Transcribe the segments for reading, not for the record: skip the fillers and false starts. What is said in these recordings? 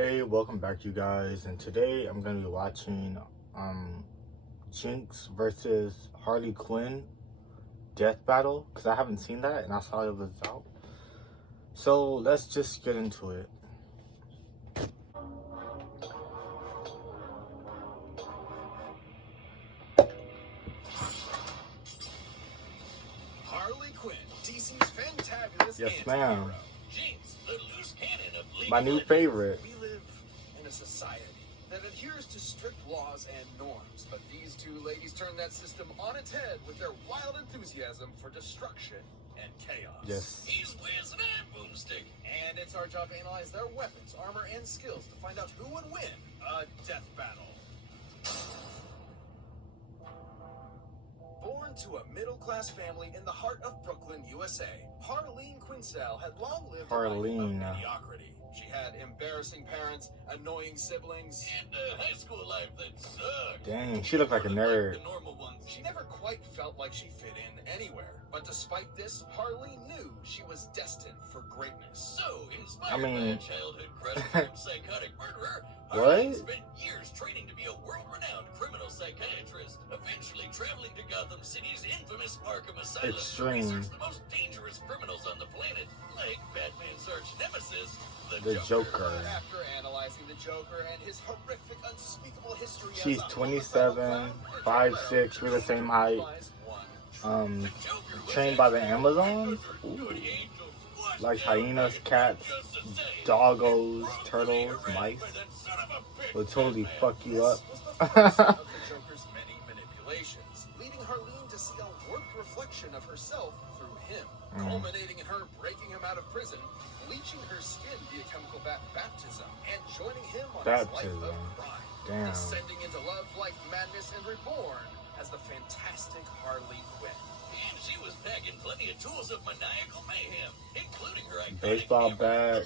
Hey, welcome back you guys, and today I'm going to be watching Jinx versus Harley Quinn Death Battle, because I haven't seen that and I saw it was out. So let's just get into it. Harley Quinn, DC's fantabulous Yes, ma'am. Jinx, the loose cannon of legal My new favorite. We live in a society that adheres to strict laws and norms, but these two ladies turn that system on its head with their wild enthusiasm for destruction and chaos. Yes. He's Wiz and I'm Boomstick, and it's our job to analyze their weapons, armor, and skills to find out who would win a death battle. Born to a middle-class family in the heart of Brooklyn, USA, Harley Quinn had long lived a life of mediocrity. She had embarrassing parents, annoying siblings, and a high school life that sucked. Dang, she looked like a nerd. The normal ones. She never quite felt like she fit in anywhere. But despite this, Harley knew she was destined for greatness. So, inspired by a childhood crush from psychotic murderer, Harley spent years training to be a world-renowned criminal psychiatrist, eventually traveling to Gotham City's infamous Arkham Asylum to research the most dangerous criminals on the planet, like Batman's arch nemesis, the Joker. After analyzing the Joker and his horrific, unspeakable history, she's 27, 5'6", we're the same height. Trained by the Amazons, like hyenas, cats, doggos, turtles, mice. Will totally fuck you up. Leading Harleen to see a warped reflection of herself through him, culminating in her breaking him out of prison, bleaching her skin via chemical baptism, and joining him on his life of crime, descending into love like madness and reborn as the fantastic Harley Quinn. And she was packing plenty of tools of maniacal mayhem, including her baseball bat,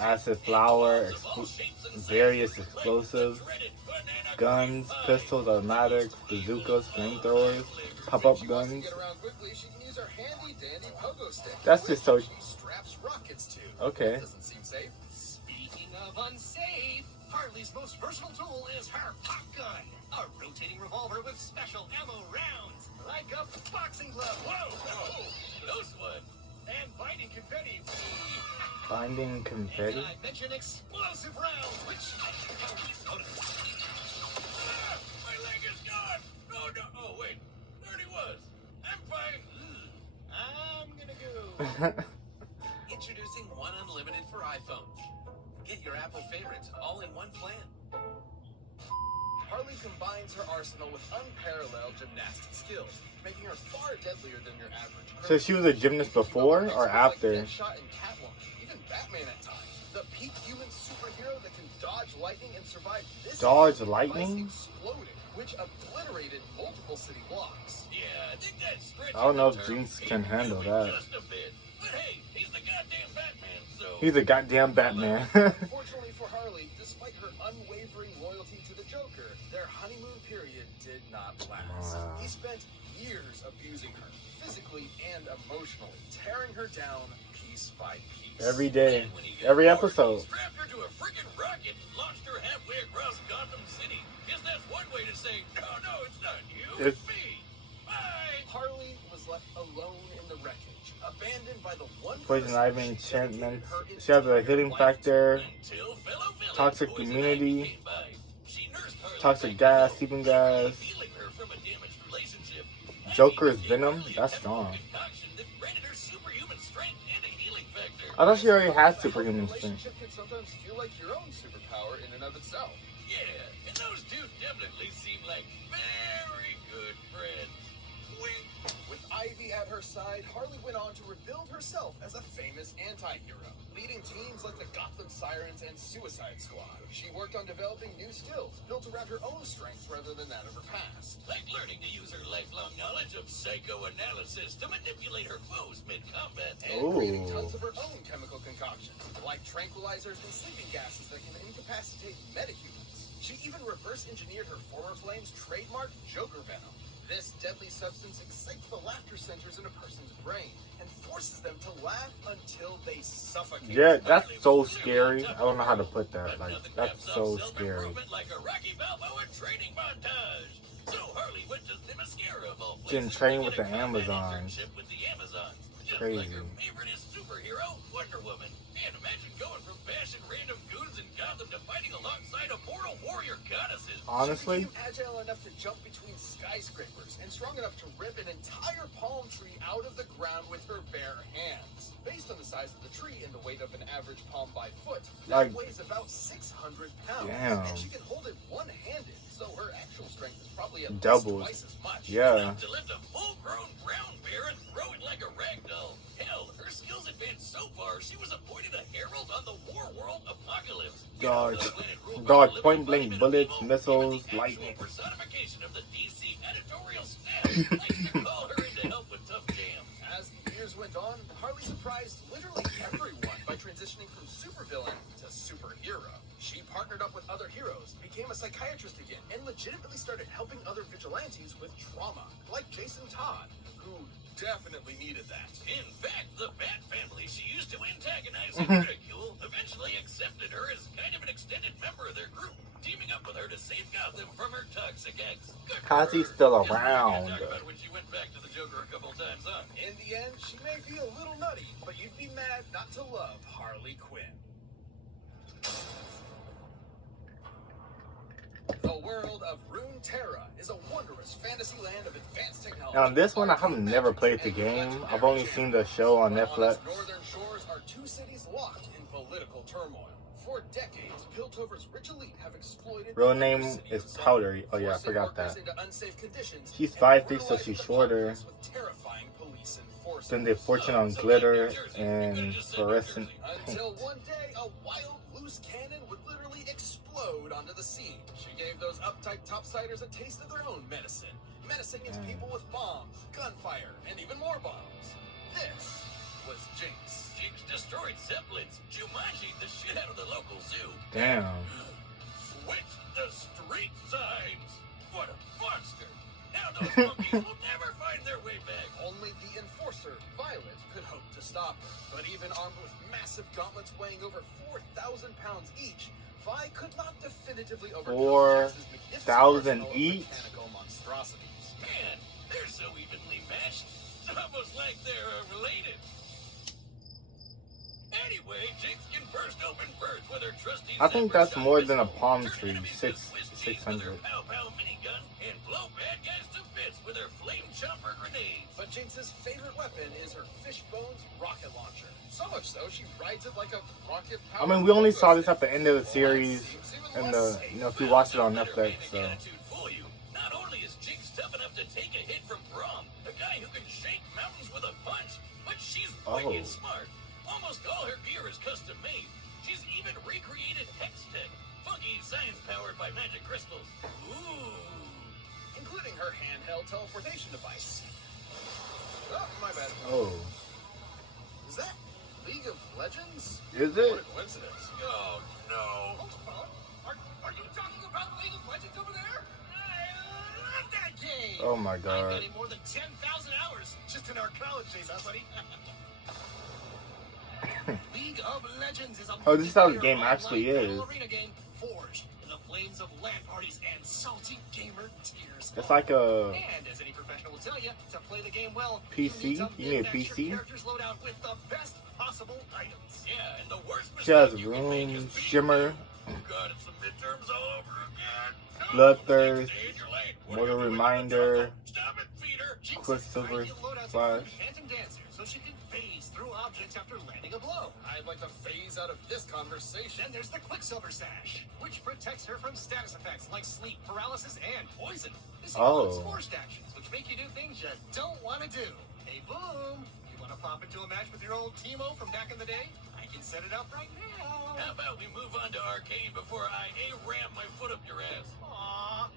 acid flower, various explosives, guns, pistols, automatics, bazookas, flamethrowers, pop-up guns. That's just so... Okay. Doesn't seem safe. Speaking of unsafe, Harley's most versatile tool is her pop gun, a rotating revolver with special ammo rounds, like a boxing glove. Whoa! Close one. And binding confetti. Binding confetti? And I mentioned explosive rounds, which... my leg is gone! No. Oh, wait. There he was. I'm fine. I'm gonna go. Introducing One Unlimited for iPhone. Get your Apple favorites all in one plan. Harley combines her arsenal with unparalleled gymnastic skills, making her far deadlier than your average criminal. So she was a gymnast before or after? Even Batman at times. The peak human superhero that can dodge lightning and survive this lightning? Exploded, which obliterated multiple city blocks. Yeah, I think that's I don't know if Jinx can handle that. Just a bit. But hey, he's the goddamn Batman, so... He's a goddamn Batman. Fortunately for Harley, despite her unwavering loyalty to the Joker, their honeymoon period did not last. He spent years abusing her, physically and emotionally, tearing her down piece by piece. Every day, every episode. Strapped her to a freaking rocket and launched her halfway across Gotham City. Guess that's one way to say, no, it's not you, it's me. Bye. Harley was left alone in the wreckage, abandoned by the one Poison ivy enchantment. She has a healing factor, toxic immunity, toxic gas, sleeping gas. Joker's venom. That's strong. I thought she already had superhuman strength. Can sometimes feel like your own superpower in and of itself. Yeah, and those two definitely seem like very good friends. With Ivy at her side, Harley went on to rebuild herself as a famous anti-hero, leading teams like the Gotham Sirens and Suicide Squad. She worked on developing new skills built around her own strengths rather than that of her past. Like learning to use her lifelong knowledge of psychoanalysis to manipulate her foes mid-combat. And creating tons of her own chemical concoctions, like tranquilizers and sleeping gases that can incapacitate metahumans. She even reverse-engineered her former flame's trademark Joker venom. This deadly substance excites the laughter centers in a person's brain and forces them to laugh until they suffocate. Yeah, that's so scary. I don't know how to put that. Like, that's so scary. Like a Rocky Balboa training montage. So Harley went to the mascara of all Didn't places train to with get the a combat Amazons. internship with the Amazons. Just Crazy. like her favoriteest superhero, Wonder Woman. And imagine going from bashing random goons in Gotham to fighting alongside immortal warrior goddesses. Honestly, She became agile enough to jump between skyscrapers and strong enough to rip an entire palm tree out of the ground with her bare hands. Based on the size of the tree and the weight of an average palm by foot, that Like, weighs about 600 pounds. damn. And she can hold it one-handed, so her actual strength is probably at least Doubles. twice as much. Yeah. To lift a full-grown brown bear and throw it like a rag doll. Hell, her skills advanced so far, she was appointed a herald on the War World Apocalypse. Dog, The planet ruled by dog, the living point blank flame and bullets, evil, missiles, even the lightning. actual personification of the DC editorial staff likes to call her in to help with tough jams. As the years went on, Harley surprised literally everyone by transitioning from supervillain to superhero. She partnered up with other heroes, became a psychiatrist again, and legitimately started helping other vigilantes with trauma, like Jason Todd, who definitely needed that. In fact, the Bat Family she used to antagonize and ridicule eventually accepted her as kind of an extended member of their group, teaming up with her to save Gotham from her toxic ex. Good for Cause he's her. still Guess we can around. talk about when she went back to the Joker a couple times, huh? In the end, she may be a little nutty, but you'd be mad not to love Harley Quinn. The world of Runeterra is a wondrous fantasy land of advanced technology. Now this one, I have never played the game. I've only seen the show on But Netflix. its northern shores are two cities locked in political turmoil. For decades, Piltover's rich elite have exploited. Real the name city is of Zone, Powdery. Oh yeah, I forcing forgot workers that. into unsafe conditions She's and 5'3", so brutalizing she's the shorter. populace with terrifying police enforcement. Then they fortune on glitter and fluorescent paint. Until one day, a wild, loose cannon would literally explode onto the scene. She gave those uptight topsiders a taste of their own medicine, menacing its people with bombs, gunfire, and even more bombs. This was Jinx. Jinx destroyed Zeppelins, Jumanji the shit out of the local zoo. Damn. Switch the street signs. What a monster. Now those monkeys will never find their way back. Only the enforcer, Violet, could hope to stop her. But even armed with massive gauntlets weighing over 4,000 pounds each, Vi could not definitively overcome Jinx's magnificent 4,000 arsenal of each? mechanical monstrosities. Man, they're so evenly matched. It's almost like they're related. Anyway, Jinx can burst open birds with her trusty I think Zephyr that's more Stun than a missile, palm turn tree. enemies to Swiss cheese with her 600. Pow Pow minigun, and blow bad guys to bits with her flame chomper grenades. But Jinx's favorite weapon is her Fishbones rocket launcher. So much so, she rides it like a rocket I mean, we only saw this at the end of the series, and if you watch it on Netflix, so. Attitude fool you. Not only is Jinx tough enough to take a hit from Braum, a guy who can shake mountains with a punch, but she's wicked smart. Almost all her gear is custom made. She's even recreated Hex Tech, funky science powered by magic crystals. Ooh. including her handheld teleportation device. Oh, my bad. Oh. Is that League of Legends? Is What it? a coincidence. Oh no. Are you talking about League of Legends over there? I love that game. Oh my I've god. got more than 10,000 hours just in our college days, huh, buddy? League of Legends is a Oh, this is how the multiplayer game online actually battle is. arena game forged in the flames of LAN parties and salty gamer tears. It's like a And as any professional will tell you, to play the game well, PC? You need a min-max PC? your character's loadout with the best possible items. Yeah, and the worst She has mistake you can make is Rune, being Shimmer, Oh god, it's the midterms all over again. Bloodthirst, Stage, you're late. What Mortal are you doing in the Reminder, jungle? Stop it, Peter. Quicksilver Loadouts Flash. include Phantom Dancer, so she can phase through objects after landing a blow. I'd like to phase out of this conversation. Then there's the Quicksilver Sash, which protects her from status effects like sleep, paralysis, and poison. This includes forced actions, which make you do things you don't want to do. Hey, Boom, you want to pop into a match with your old Teemo from back in the day? I can set it up right now. How about we move on to arcade before I ram my foot up your ass? Aww.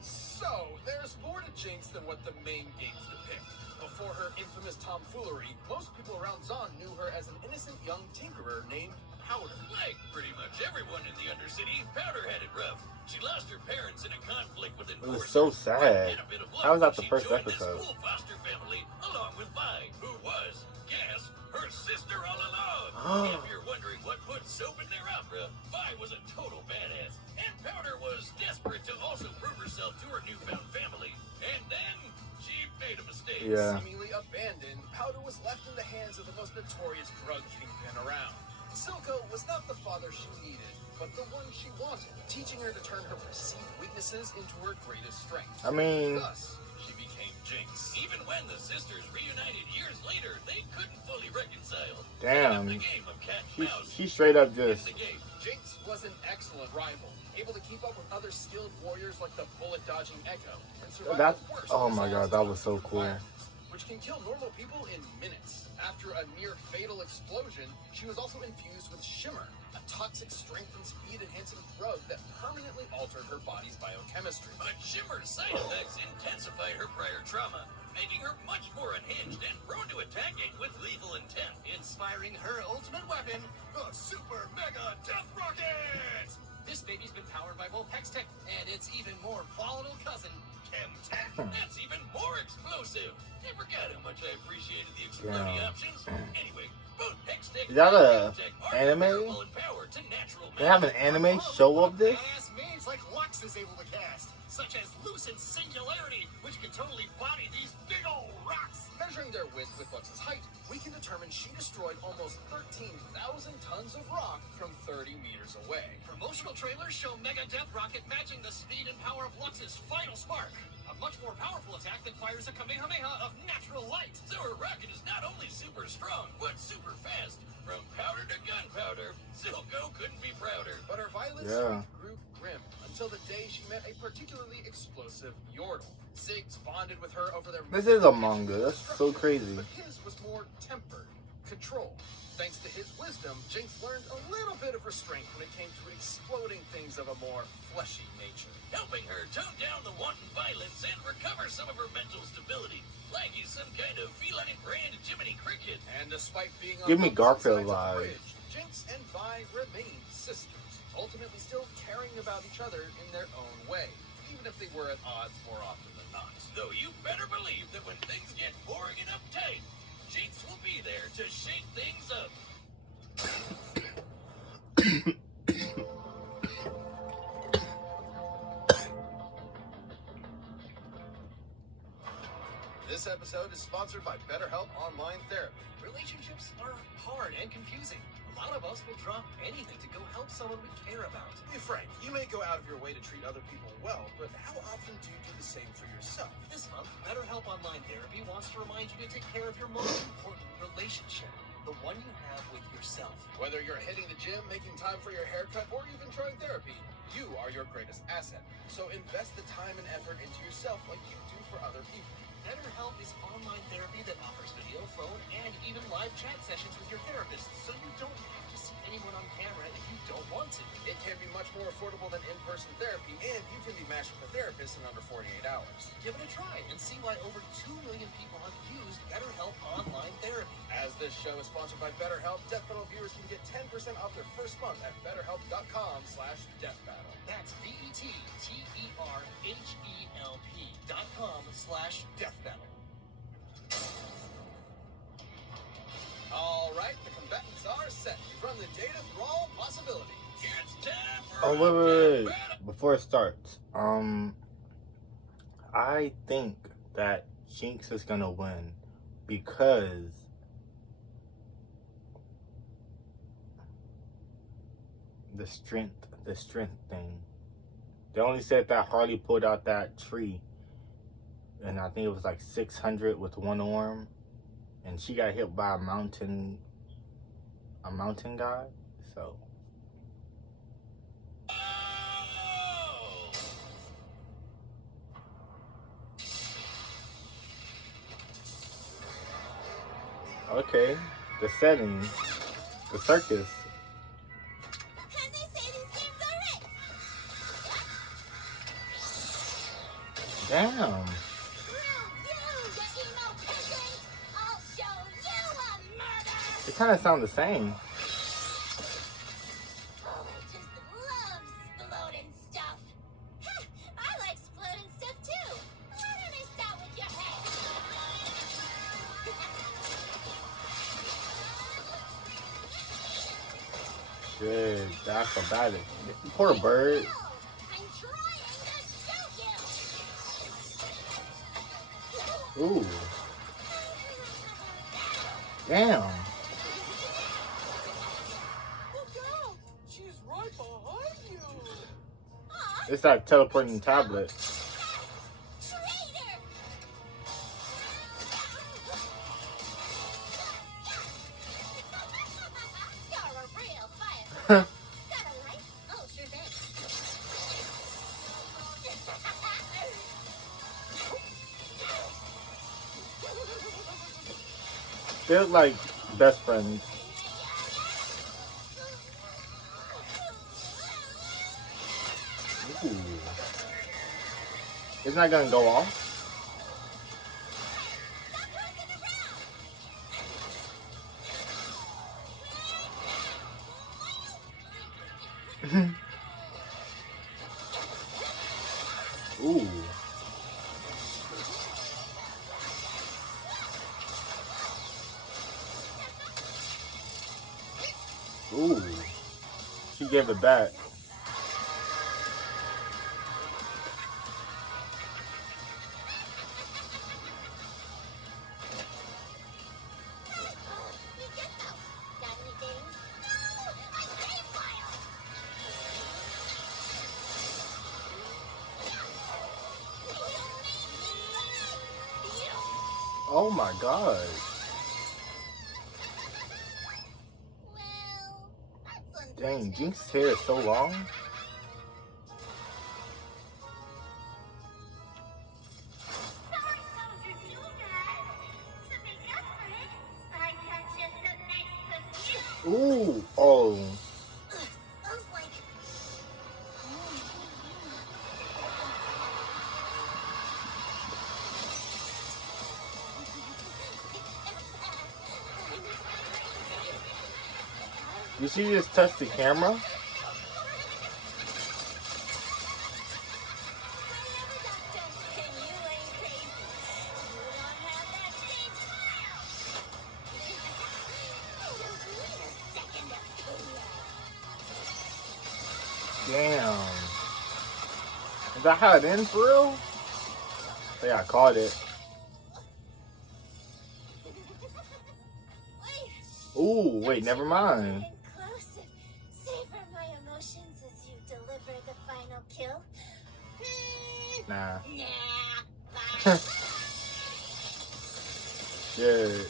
So, there's more to Jinx than what the main games depict. Before her infamous tomfoolery, most people around Zon knew her as an innocent young tinkerer named Powder. Like pretty much everyone in the Undercity, Powder had it rough. She lost her parents in a conflict with It enforcers. was so sad. How was that the first She joined episode? this cool foster family along with Vi, who was, guess, her sister all along. If you're wondering what put soap in their opera, Vi was a total badass, and Powder was desperate to also prove herself to her newfound family. And then she made a mistake. Yeah. Seemingly abandoned, Powder was left in the hands of the most notorious drug kingpin around. Silco was not the father she needed, but the one she wanted, teaching her to turn her perceived weaknesses into her greatest strength. I mean, Thus, she became Jinx. Even when the sisters reunited years later, they couldn't fully reconcile. damn. The game of cat and mouse. She straight up in just. the game. Jinx was an excellent rival, able to keep up with other skilled warriors like the bullet-dodging Echo, and survive That's. the worst Oh my god, that was so environments, cool. which can kill normal people in minutes. After a near-fatal explosion, she was also infused with Shimmer, a toxic strength and speed-enhancing drug that permanently altered her body's biochemistry. But Shimmer's side effects intensified her prior trauma, making her much more unhinged and prone to attacking with lethal intent. Inspiring her ultimate weapon, the Super Mega Death Rocket! This baby's been powered by both Hextech and its even more volatile cousin, Chemtech. That's even more explosive. I forgot how much I appreciated the exploding Yeah. options. Anyway, both Hextech Is that and a Chemtech are anime? comparable in power to natural They have an anime show of this? Badass moves like Lux is able to cast, such as Lucid Singularity, which can totally body these big old rocks. Measuring their width with Lux's height, we can determine she destroyed almost 13,000 tons of rock from 30 meters away. Promotional trailers show Mega Death Rocket matching the speed and power of Lux's Final Spark, a much more powerful attack that fires a Kamehameha of natural light. So her rocket is not only super strong, but super fast. From powder to gunpowder, Silco couldn't be prouder. But her violent Yeah. streak grew grim until the day she met a particularly explosive Yordle. Ziggs bonded with her over their... This is a manga. That's so crazy. But his was more tempered, controlled. Thanks to his wisdom, Jinx learned a little bit of restraint when it came to exploding things of a more fleshy nature. Helping her tone down the wanton violence and recover some of her mental stability. Like he's some kind of feline brand Jiminy Cricket. And despite being on Give me opposite Garfield sides of the vibes. bridge, Jinx and Vi remained sisters, ultimately still caring about each other in their own way, even if they were at odds more often than not. Though you better believe that when things get boring and uptight, Jinx will be there to shake things up. This episode is sponsored by BetterHelp Online Therapy. Relationships are hard and confusing. A lot of us will drop anything to go help someone we care about. Be frank, you may go out of your way to treat other people well, but how often do you do the same for yourself? This month, BetterHelp Online Therapy wants to remind you to take care of your most important relationship, the one you have with yourself. Whether you're hitting the gym, making time for your haircut, or even trying therapy, you are your greatest asset. So invest the time and effort into yourself like you do for other people. BetterHelp is online therapy that offers video, phone, and even live chat sessions with your therapist, so you don't have to see anyone on camera if you don't want to. It can be much more affordable than in-person therapy, and you can be matched with a therapist in under 48 hours. Give it a try and see why over 2 million people have used BetterHelp Online Therapy. As this show is sponsored by BetterHelp, Death Battle viewers can get 10% off their first month at BetterHelp.com/DeathBattle. That's BetterHelp.com/DeathBattle. All right, the combatants are set. You've run the data through all possibilities. It's time for Oh, wait. battle. Before it starts, I think that Jinx is gonna win because the strength thing. They only said that Harley pulled out that tree, and I think it was like 600 with one arm, and she got hit by a mountain guy. So Oh! okay, the setting, the circus. And they say these games are rigged. Damn. Screw you, you emo peasants! I'll show you a murder! It kind of sound the same. Shit, that's so bad. Poor bird. I'm trying to shoot you. Ooh. Damn. Look out! She's right behind you. It's like teleporting tablet. Traitor! You're a real firefighter. Got a light? Oh, sure thing. They look like best friends. Ooh. It's not gonna go off. Ooh. Ooh. She gave it back. Got anything? No! I can't fire! Oh my god. Well, that's Dang, unfortunate. Jinx's hair is so long. Sorry, soldier, too bad. To make up for it, I got you some nice cookies. Ooh. Oh. Smells like... Did she just touch the camera? Whatever, Doctor. And you ain't crazy. You don't have that same smile. You'll need a second opinion. Damn. Is that how it ends for real? Yeah, I caught it. Wait. Ooh, wait, never mind. Get in close and savor my emotions as you deliver the final kill. Nah. Nah. Yeah.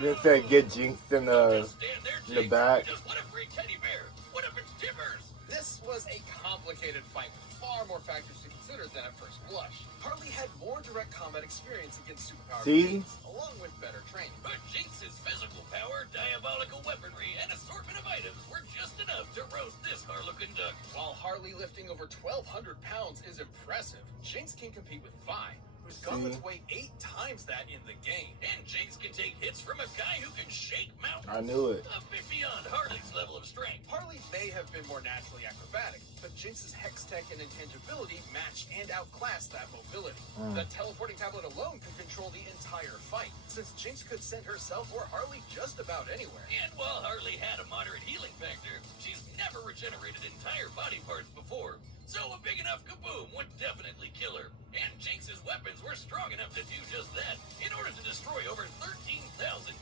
You said get Jinx in the Just stand there, in the Jinx. back. We just want a free teddy bear. What if it's Timbers? This was a complicated fight with far more factors to consider than at first blush. Harley had more direct combat experience against superpowered See? beings, along with better training. But Jinx's physical power, diabolical weaponry, and assortment of items were just enough to roast this Harlequin duck. While Harley lifting over 1,200 pounds is impressive, Jinx can compete with Vi, whose gauntlets weigh 8 times that in the game. And Jinx can take hits from a guy who can shake mountains. I knew it. A bit beyond Harley's level of strength. Harley may have been more naturally acrobatic, but Jinx's hex tech and intangibility matched and outclassed that mobility. The teleporting tablet alone could control the entire fight, since Jinx could send herself or Harley just about anywhere. And while Harley had a moderate healing factor, she's never regenerated entire body parts before. So a big enough kaboom would definitely kill her. And Jinx's weapons were strong enough to do just that. In order to destroy over 13,000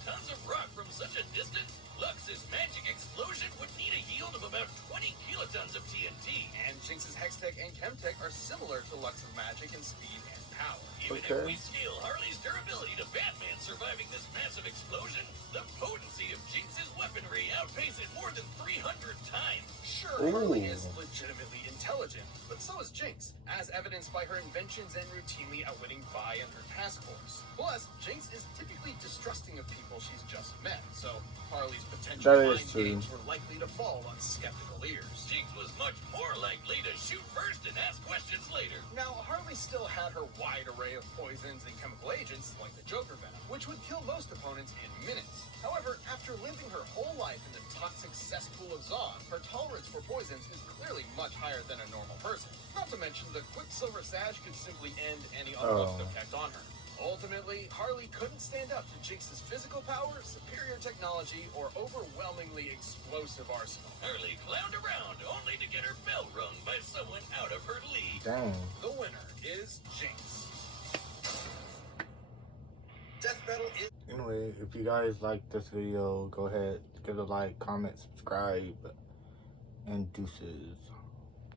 tons of rock from such a distance, Lux's magic explosion would need a yield of about 20 kilotons of TNT. And Jinx's hex tech and chem tech are similar to Lux's magic in speed and power. Even if Okay. we scale Harley's durability to Batman surviving this massive explosion, the potency of Jinx's weaponry outpaces more than 300 times. Sure, Ooh. Harley is legitimately intelligent, but so is Jinx, as evidenced by her inventions and routinely outwitting Vi and her task force. Plus, Jinx is typically distrusting of people she's just met, so Harley's potential That is mind true. games were likely to fall on skeptical ears. Jinx was much more likely to shoot first and ask questions later. Now, Harley still had her wide array of poisons and chemical agents, like the Joker venom, which would kill most opponents in minutes. However, after living her whole life in the toxic cesspool of Zod, her tolerance for poisons is clearly much higher than a normal person. Not to mention, the Quicksilver Sash could simply end any unwanted effect on her. Ultimately, Harley couldn't stand up to Jinx's physical power, superior technology, or overwhelmingly explosive arsenal. Harley clowned around only to get her bell rung by someone out of her league. Dang. The winner is Jinx. Death Battle is... Anyway, if you guys like this video, go ahead, give a like, comment, subscribe, and deuces.